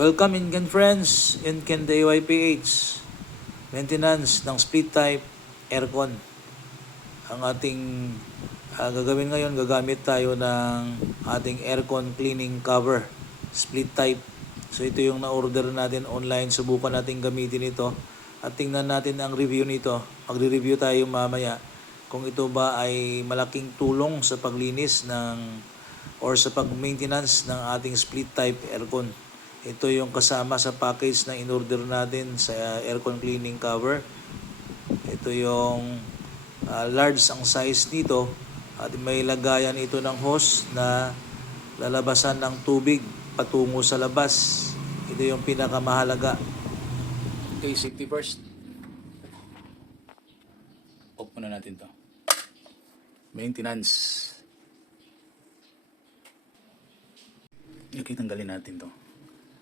Welcome Incan friends, Incan DIYPH. Maintenance ng split type aircon. Ang ating ah, gagawin ngayon, gagamit tayo ng ating aircon cleaning cover, split type. So ito yung na-order natin online, subukan natin gamitin ito at tingnan natin ang review nito. Magre-review tayo mamaya kung ito ba ay malaking tulong sa paglinis ng or sa pag-maintenance ng ating split type aircon. Ito yung kasama sa package na in-order natin sa aircon cleaning cover. Ito yung ah, large ang size nito at may lagayan ito ng hose na lalabasan ng tubig patungo sa labas. Ito yung pinakamahalaga. Okay, safety first. Off muna natin to. Maintenance. Okay, tanggalin natin to.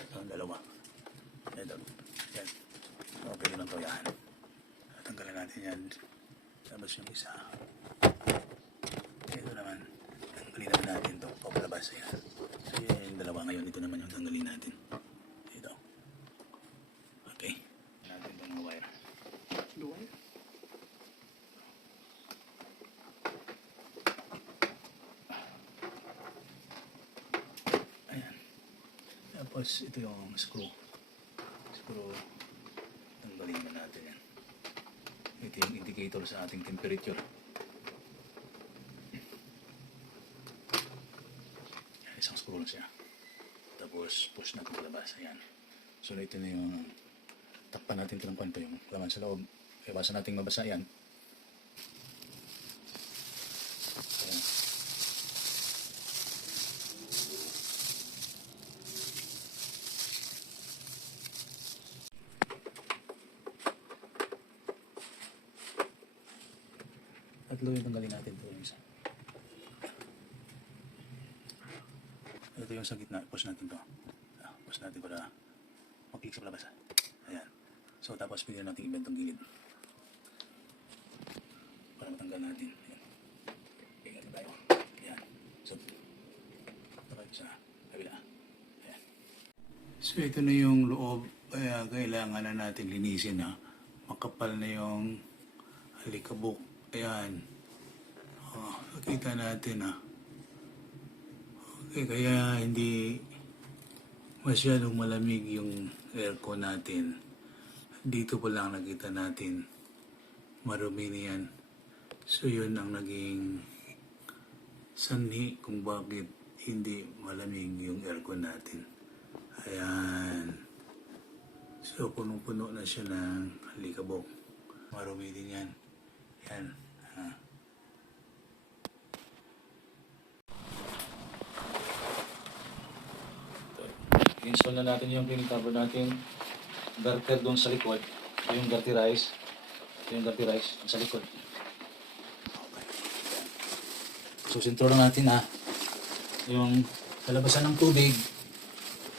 Ito, dalawa. Ito. Yan. Okay lang to yan. Tanggalin natin yan. Labas yung isa. Ito naman. Tanggalin naman natin to. Papalabas yan. So yan yung dalawa ngayon. Ito naman yung tanggalin natin. Ito. Okay. Natin itong mga wire. Ayan. Tapos ito yung screw. Screw. Tanggalin na natin yan. Ito yung indicator sa ating temperature. Isang screw lang siya. Tapos push natin palabas. Ayan. So ito na yung takpan natin ng kwanto yung laman sa loob. Iwasan natin mabasa yan. Ayan. Tatlo yung tanggalin natin ito yung isa. Ito yung sa gitna. Push natin to. Ah, Push natin para maklik sa palabas. Ayan. So tapos pwede natin ibentong gilid. Para matanggal natin. Ayan. Ingat na tayo. Ayan. So, tayo sa kabila. Ayan. So ito na yung loob. Kaya kailangan na natin linisin na makapal na yung alikabok. Ayan. Oh, nakita natin ah. Okay, kaya hindi masyadong malamig yung aircon natin. Dito pa lang nakita natin marumi na yan. So yun ang naging sanhi kung bakit hindi malamig yung aircon natin. Ayan. So punong-puno na siya ng alikabok. Marumi din yan. Yan. Ah. install na natin yung cover natin. Garter doon sa likod. Yung garterize. Ito yung garterize sa likod. Okay. So, sintro lang natin ha. Yung kalabasan ng tubig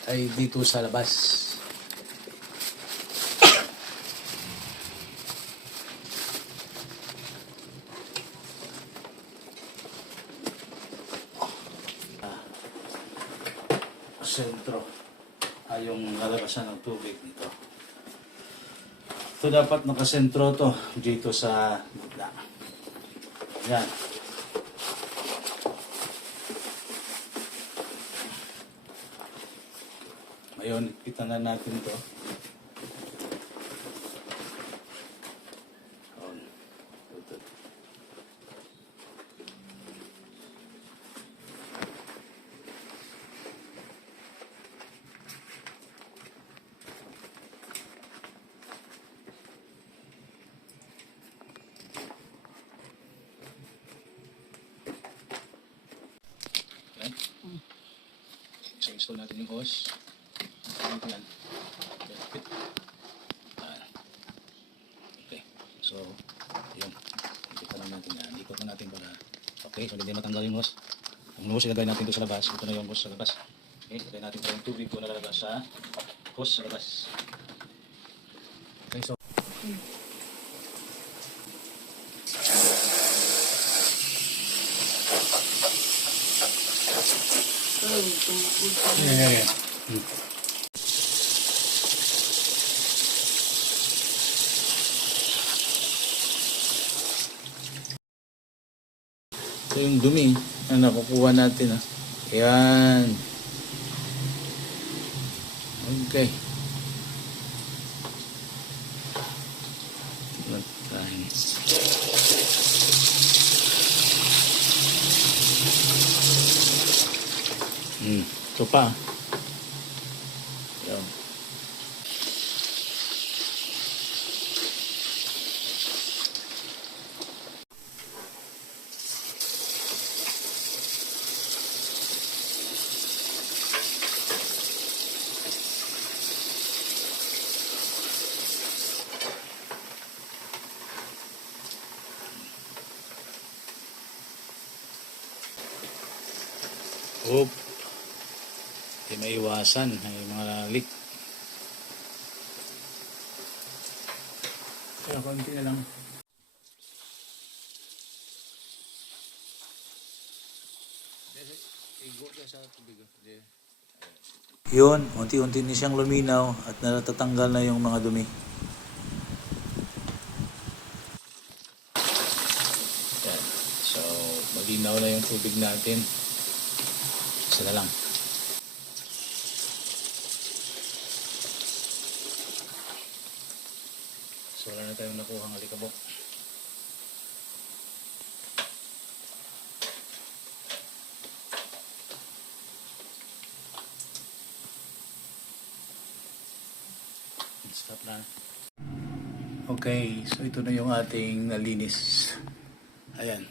ay dito sa labas. Sentro ay yung lalabasan ng tubig nito. Ito dapat nakasentro to dito sa gitna. Yan. Ngayon, kita na natin to. Install natin yung hose. Ah. Okay. So, yun. Ikot lang natin yan. Ikot na natin para Okay, so hindi matanggal yung hose. Ang hose ilagay natin ito sa labas. Ito na yung hose sa labas. Okay, ilagay natin ito yung tubig ko na lalabas sa hose sa labas. Okay, so Yeah, yeah, yeah. So yung dumi na nakukuha natin ah. Ayan. Okay. Let's try. Ito pa. Yan. Hindi maiwasan. May mga leak. Kaya konti na lang. Yun, unti-unti na siyang luminaw at natatanggal na yung mga dumi. Yan. So, malinaw na yung tubig natin. Isa na lang. Wala na tayong nakuha ng alikabok. Stop na. Okay, so ito na yung ating nalinis. Ayan.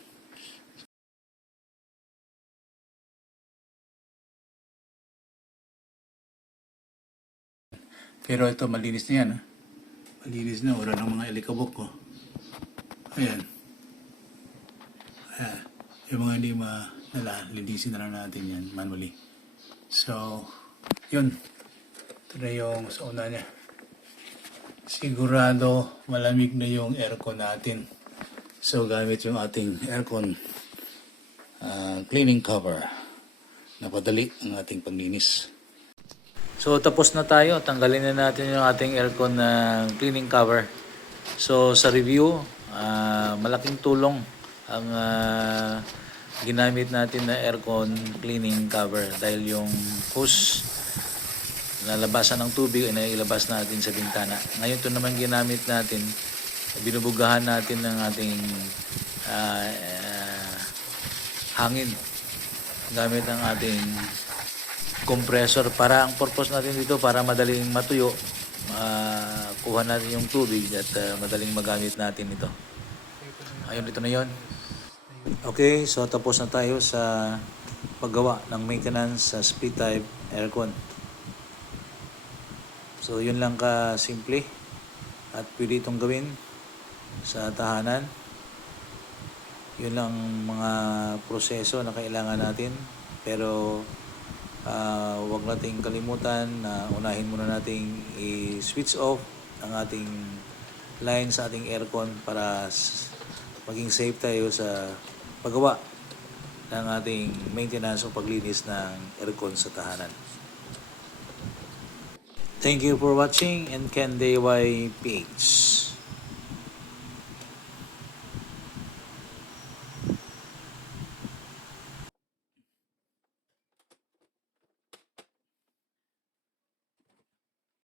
Pero ito, malinis na yan. ah. Malinis na, wala ng mga ilikabok ko. Ayan. Ayan. Yung mga hindi ma nala, linisin na lang natin yan manually. So, yun. Ito na yung sa una niya. Sigurado malamig na yung aircon natin. So, gamit yung ating aircon ah, cleaning cover. Napadali ang ating paglinis. So tapos na tayo, tanggalin na natin yung ating aircon na cleaning cover. So sa review, ah, malaking tulong ang ah, ginamit natin na aircon cleaning cover dahil yung hose nalabasan ng tubig ay nailabas natin sa bintana. Ngayon ito naman ginamit natin, binubugahan natin ng ating ah, ah, hangin gamit ang ating compressor. Para ang purpose natin dito para madaling matuyo kuha natin yung tubig at ah, madaling magamit natin ito. Ayun ito na yon okay so tapos na tayo sa paggawa ng maintenance sa split type aircon. So yun lang ka simple at pwede itong gawin sa tahanan. Yun lang mga proseso na kailangan natin pero ah wag nating kalimutan na unahin muna nating i-switch off ang ating line sa ating aircon para maging safe tayo sa paggawa ng ating maintenance o paglinis ng aircon sa tahanan. Thank you for watching and Ken DIY PH.